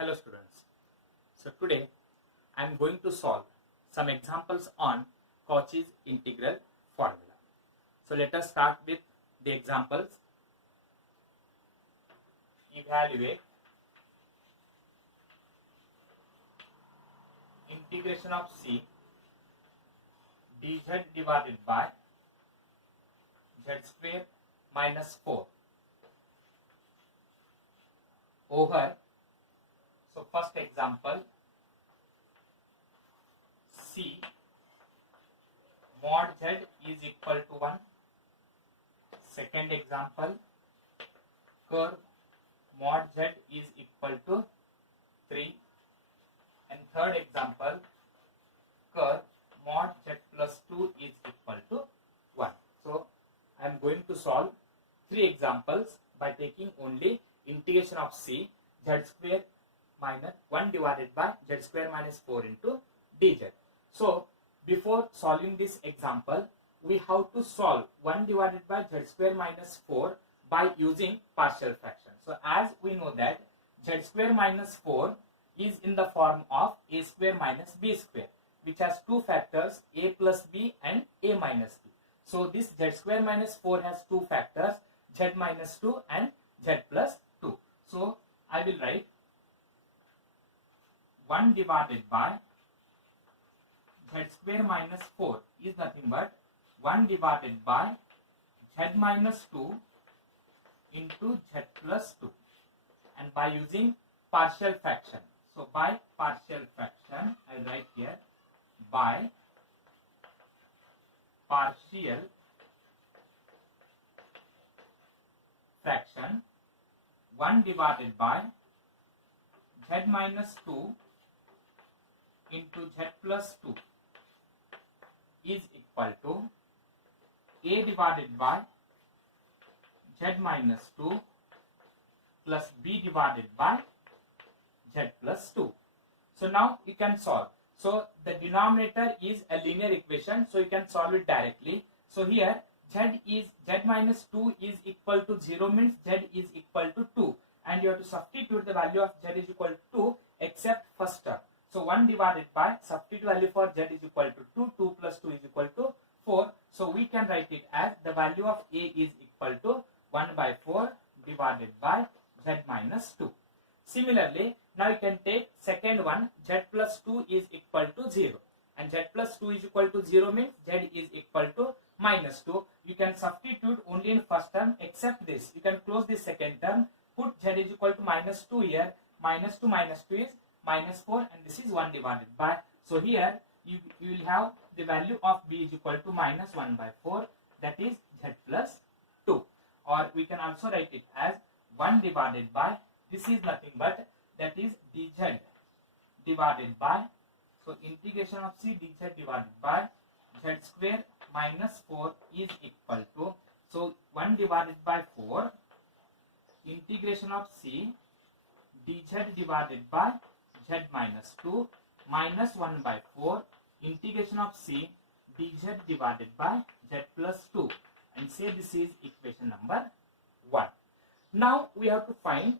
Hello students. So today I am going to solve some examples on Cauchy's integral formula. So let us start with the examples. Evaluate integration of c dz divided by z square minus 4 over. So first example, c mod z is equal to 1. Second example, curve mod z is equal to 3. And third example, curve mod z plus 2 is equal to 1. So I am going to solve 3 examples by taking only integration of c z square minus 1 divided by z square minus 4 into dz. So before solving this example, we have to solve 1 divided by z square minus 4 by using partial fraction. So as we know that z square minus 4 is in the form of a square minus b square, which has two factors, a plus b and a minus b. So this z square minus 4 has two factors, z minus 2 and z plus 2. So I will write 1 divided by z square minus 4 is nothing but 1 divided by z minus 2 into z plus 2, and by using partial fraction. So by partial fraction, I will write here by partial fraction 1 divided by z minus 2 into z plus 2 is equal to a divided by z minus 2 plus b divided by z plus 2. So now you can solve. So the denominator is a linear equation, so you can solve it directly. So here z minus 2 is equal to 0 means z is equal to 2, and you have to substitute the value of z is equal to 2 except first term. So 1 divided by, substitute value for z is equal to 2, 2 plus 2 is equal to 4. So we can write it as the value of a is equal to 1 by 4 divided by z minus 2. Similarly, now you can take second one, z plus 2 is equal to 0. And z plus 2 is equal to 0 means z is equal to minus 2. You can substitute only in first term except this. You can close this second term, put z is equal to minus 2 here. Minus 2 is minus 4, and this is 1 divided by. So here you will have the value of b is equal to minus 1 by 4, that is z plus 2. Or we can also write it as 1 divided by, this is nothing but that is dz divided by, so integration of c dz divided by z square minus 4 is equal to, so 1 divided by 4 integration of c dz divided by z minus 2 minus 1 by 4 integration of c dz divided by z plus 2, and say this is equation number 1. Now we have to find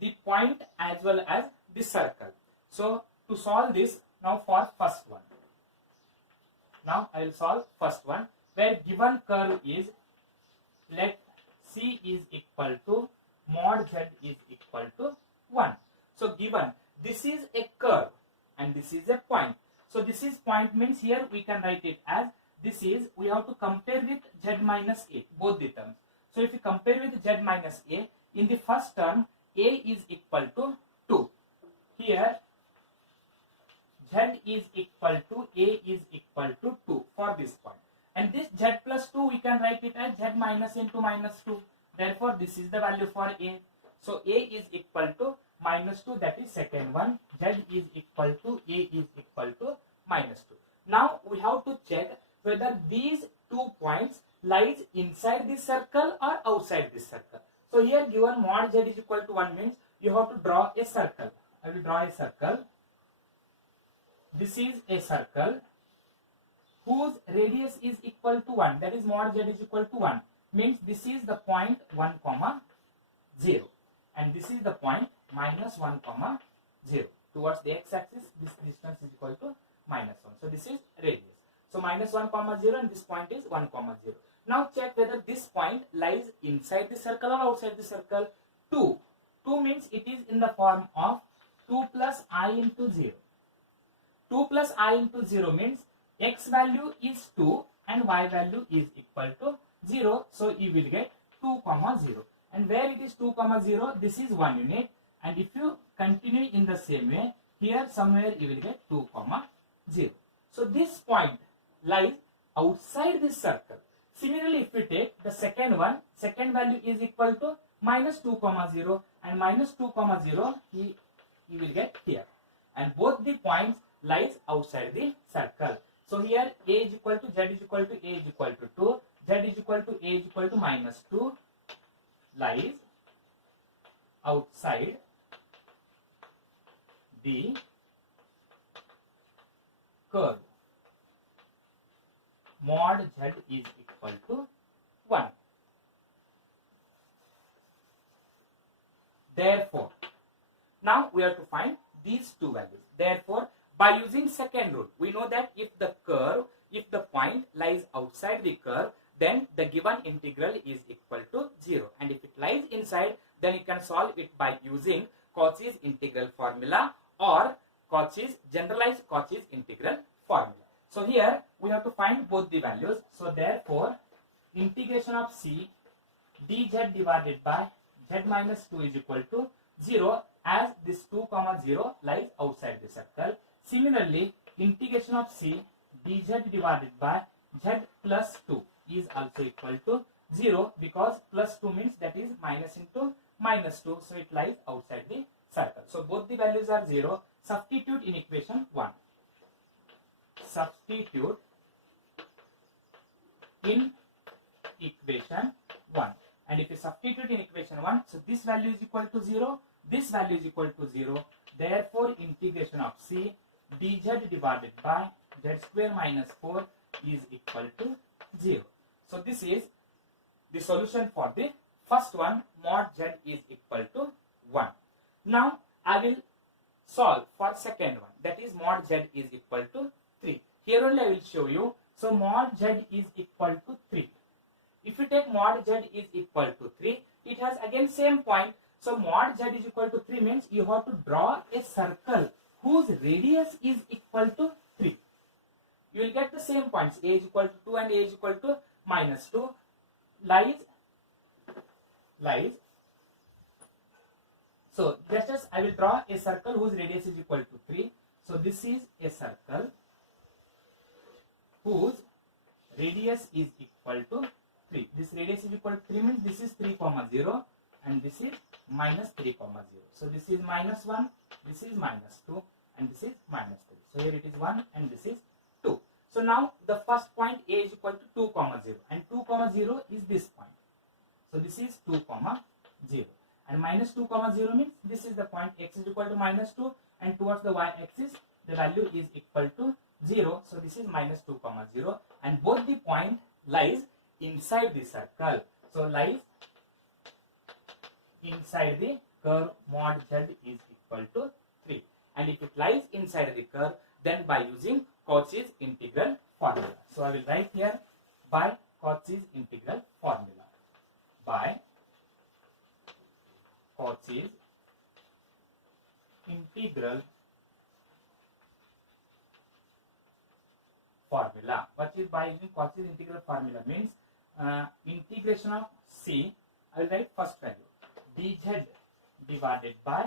the point as well as the circle. So to solve this, now for first one, now I will solve first one, where given curve is, let c is equal to mod z is equal to 1. So given this is a curve and this is a point. So this is point means here we can write it as, this is, we have to compare with z minus a, both the terms. So if you compare with z minus a, in the first term a is equal to 2. Here z is equal to a is equal to 2 for this point. And this z plus 2 we can write it as z minus into minus 2. Therefore this is the value for a. So a is equal to minus 2, that is second one. Z is equal to a is equal to minus 2. Now we have to check whether these 2 points lies inside this circle or outside this circle. So here given mod z is equal to 1 means you have to draw a circle. I will draw a circle. This is a circle whose radius is equal to 1, that is mod z is equal to 1, means this is the point 1, 0, and this is the point minus 1 comma 0. Towards the x-axis, this distance is equal to minus 1. So this is radius. So minus 1 comma 0 and this point is 1 comma 0. Now check whether this point lies inside the circle or outside the circle. 2. 2 means it is in the form of 2 plus I into 0. 2 plus I into 0 means x value is 2 and y value is equal to 0. So you will get 2 comma 0. And where it is 2 comma 0, this is 1 unit. And if you continue in the same way, here somewhere you will get 2 comma 0. So this point lies outside this circle. Similarly, if we take the second one, second value is equal to minus 2 comma 0 and minus 2 comma 0 you will get here. And both the points lies outside the circle. So here a is equal to z is equal to a is equal to 2, z is equal to a is equal to minus 2 lies outside the curve. Mod z is equal to 1. Therefore, now we have to find these two values. Therefore, by using second rule, we know that if the point lies outside the curve, then the given integral is equal to 0. And if it lies inside, then you can solve it by using Cauchy's integral formula or generalized Cauchy's integral formula. So here we have to find both the values. So therefore, integration of c dz divided by z minus 2 is equal to 0, as this 2 comma 0 lies outside the circle. Similarly, integration of c dz divided by z plus 2 is also equal to 0, because plus 2 means that is minus into minus 2, so it lies outside the circle. So both the values are 0. Substitute in equation 1. Substitute in equation 1. And if you substitute in equation 1, so this value is equal to 0, this value is equal to 0. Therefore, integration of c dz divided by z square minus 4 is equal to 0. So this is the solution for the first one, mod z is equal to 1. Now I will solve for second one, that is mod z is equal to 3. Here only I will show you. So mod z is equal to 3. If you take mod z is equal to 3, it has again same point. So mod z is equal to 3 means you have to draw a circle whose radius is equal to 3. You will get the same points, a is equal to 2 and a is equal to minus 2 lies. So just as I will draw a circle whose radius is equal to 3. So this is a circle whose radius is equal to 3. This radius is equal to 3 means this is 3 comma 0 and this is minus 3 comma 0. So this is minus 1, this is minus 2 and this is minus 3. So here it is 1 and this is 2. So now the first point a is equal to 2 comma 0 and 2 comma 0 is this point. So this is 2 comma 0 and minus 2 comma 0 means this is the point, x is equal to minus 2 and towards the y-axis the value is equal to 0. So this is minus 2 comma 0 and both the point lies inside the circle. So lies inside the curve, mod z is equal to 3. And if it lies inside the curve, then by using Cauchy's integral formula. So I will write here by Cauchy's integral formula. By Cauchy's integral formula. What is by using Cauchy's integral formula means integration of c, I will write first value, dz divided by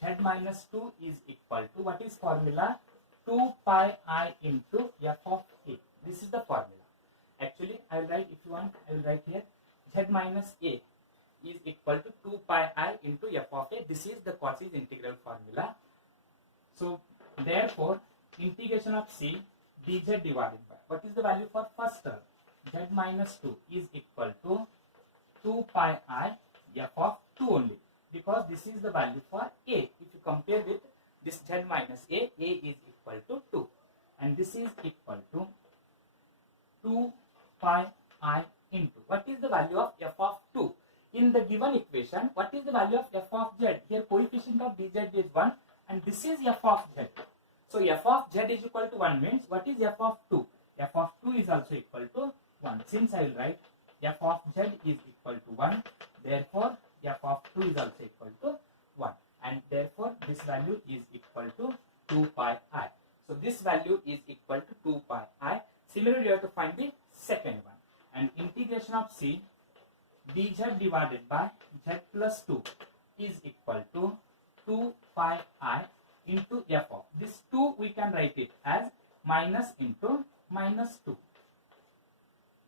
z minus 2 is equal to, what is formula? 2 pi I into f of a. This is the formula. Actually, I will write, if you want, I will write here z minus a is equal to 2 pi I into f of a. This is the Cauchy's integral formula. So therefore, integration of c dz divided by, what is the value for first term? Z minus 2 is equal to 2 pi I f of 2 only, because this is the value for a. If you compare with this z minus a is equal to 2 and this is equal to 2 pi I into, what is the value of f of 2? in the given equation, what is the value of f of z? Here coefficient of dz is 1 and this is f of z. So f of z is equal to 1 means what is f of 2? F of 2 is also equal to 1. Since I will write f of z is equal to 1, therefore f of 2 is also equal to 1, and therefore this value is equal to 2 pi I. So this value is equal to 2 pi I. Similarly, you have to find the second one, and integration of c dz divided by z plus 2 is equal to 2 pi I into f of this 2. We can write it as minus into minus 2.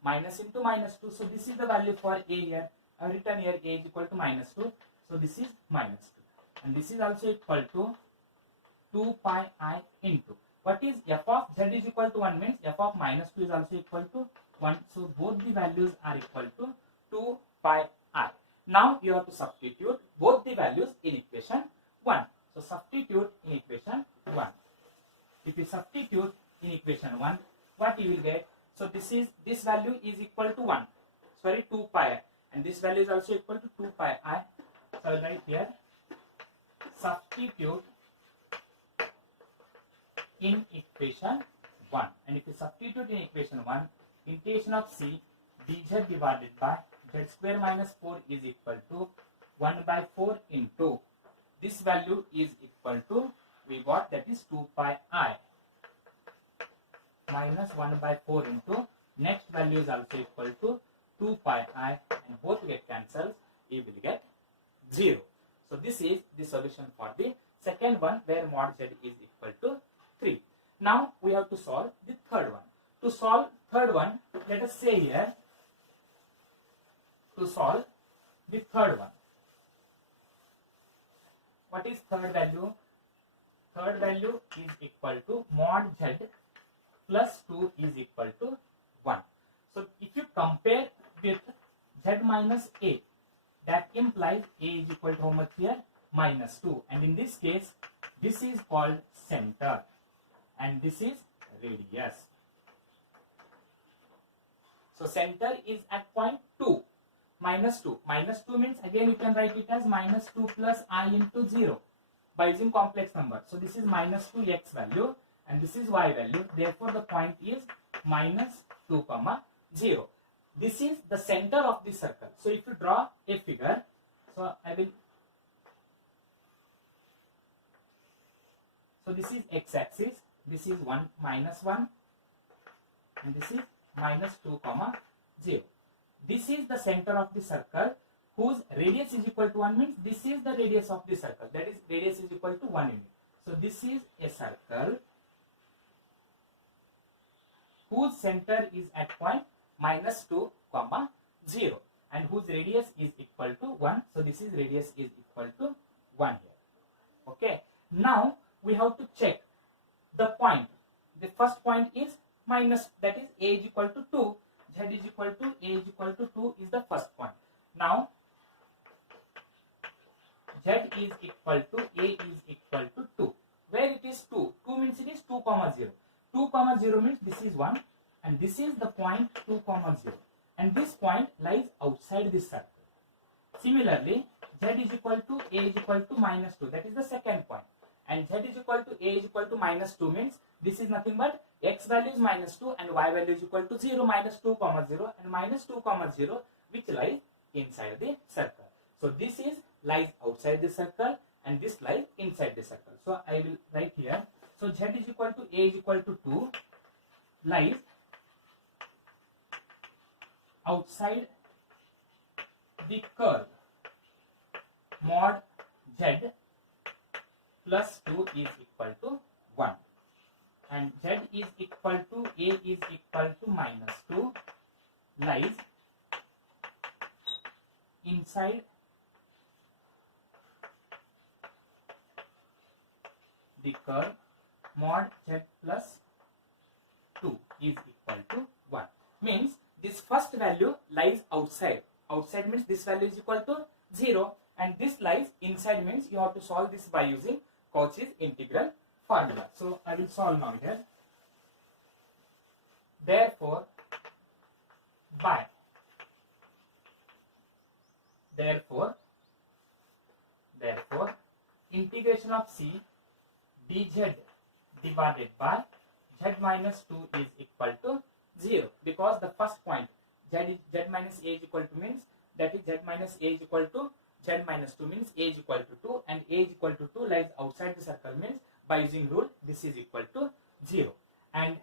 Minus into minus 2. So this is the value for a here. I have written here a is equal to minus 2. So this is minus 2. And this is also equal to 2 pi I into. What is f of z is equal to 1 means f of minus 2 is also equal to 1. So both the values are equal to 2 pi I. Now you have to substitute both the values in equation 1. So substitute in equation 1. If you substitute in equation 1, what you will get? So this value is equal to 1. Sorry, 2 pi I. And this value is also equal to 2 pi I. So I will write here substitute in equation 1. And if you substitute in equation 1, integration of c dz divided by z square minus 4 is equal to 1 by 4 into this value is equal to, we got, that is 2 pi I minus 1 by 4 into next value is also equal to 2 pi I, and both get cancelled. We will get 0. So this is the solution for the second one, where mod z is equal to 3. Now we have to solve the third one. To solve third one, let us say here, to solve the third one, what is third value? Third value is equal to mod z plus 2 is equal to 1. So if you compare with z minus a, that implies a is equal to how much here? Minus 2. And in this case, this is called center and this is radius. So center is at point 2, minus 2. Minus 2 means again you can write it as minus 2 plus I into 0 by using complex number. So this is minus 2 x value and this is y value. Therefore the point is minus 2 comma 0. This is the center of the circle. So if you draw a figure, so this is x-axis, this is 1 minus 1 and this is minus 2 comma 0. This is the center of the circle whose radius is equal to 1 means this is the radius of the circle, that is radius is equal to 1 unit. So this is a circle whose center is at point minus 2 comma 0 and whose radius is equal to 1. So this is radius is equal to 1 here. Okay. Now we have to check the point. The first point is minus, that is a is equal to 2, z is equal to a is equal to 2 is the first point. Now z is equal to a is equal to 2. Where it is 2? 2 means it is 2 comma 0. 2 comma 0 means this is 1 and this is the point 2 comma 0 and this point lies outside this circle. Similarly, z is equal to a is equal to minus 2, that is the second point, and z is equal to a is equal to minus 2 means this is nothing but x value is minus 2 and y value is equal to 0, minus 2 comma 0 and minus 2 comma 0, which lies inside the circle. So this is lies outside the circle and this lies inside the circle. So I will write here. So z is equal to a is equal to 2 lies outside the curve mod z plus 2 is equal to 1 and z is equal to a is equal to minus 2 lies inside the curve mod z plus 2 is equal to 1. Means this first value lies outside. Outside means this value is equal to 0 and this lies inside means you have to solve this by using Cauchy's integral formula. So I will solve now here. Therefore, by Therefore, integration of c dz divided by z minus 2 is equal to 0, because the first point z minus a is equal to means that is z minus a is equal to z minus 2 means a is equal to 2, and a is equal to 2 lies outside the circle means by using rule this is equal to 0. And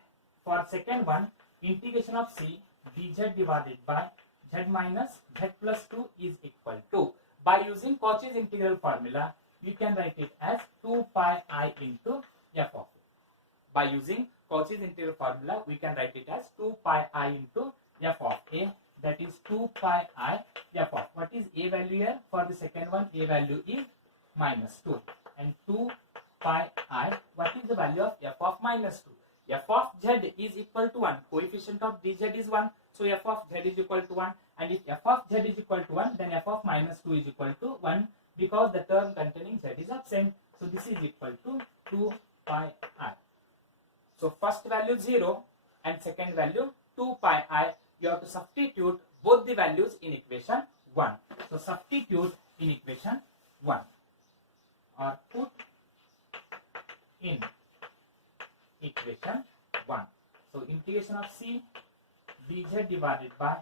for second one, integration of c dz divided by z minus z plus 2 is equal to, by using Cauchy's integral formula you can write it as 2 pi I into f of a. By using Cauchy's integral formula we can write it as 2 pi I into f of a, that is 2 pi I f of, what is a value here? For the second one, a value is minus 2, and 2 pi I, what is the value of f of minus 2? F of z is equal to 1, coefficient of dz is 1, so f of z is equal to 1, and if f of z is equal to 1, then f of minus 2 is equal to 1, because the term containing z is absent, so this is equal to 2 pi I. So first value 0 and second value 2 pi I, you have to substitute both the values in equation 1. So substitute in equation 1, or put in equation 1. So integration of c dz divided by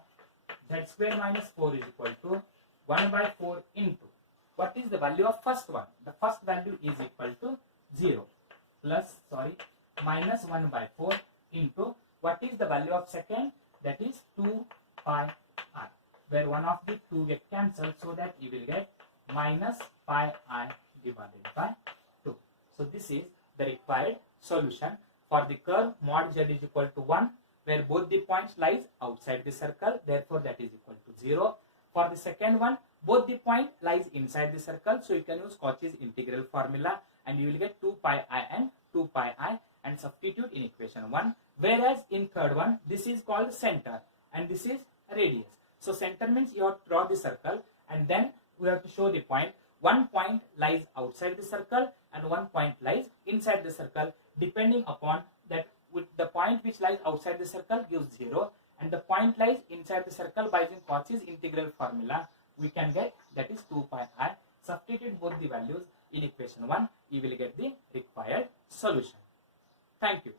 z square minus 4 is equal to 1 by 4 into, what is the value of first one? The first value is equal to 0 minus 1 by 4 into, what is the value of second? That is 2 pi I, where one of the 2 get cancelled, so that you will get minus pi I divided by 2. So this is the required solution for the curve mod z is equal to 1, where both the points lies outside the circle, therefore that is equal to 0. For the second one, both the point lies inside the circle, so you can use Cauchy's integral formula and you will get 2 pi I and 2 pi I and substitute in equation 1. Whereas in third one, this is called center and this is radius. So center means you have to draw the circle and then we have to show the point. One point lies outside the circle and one point lies inside the circle, depending upon that. With the point which lies outside the circle gives 0, and the point lies inside the circle, by using Cauchy's integral formula we can get that is 2 pi I. Substitute both the values in equation 1, you will get the required solution. Thank you.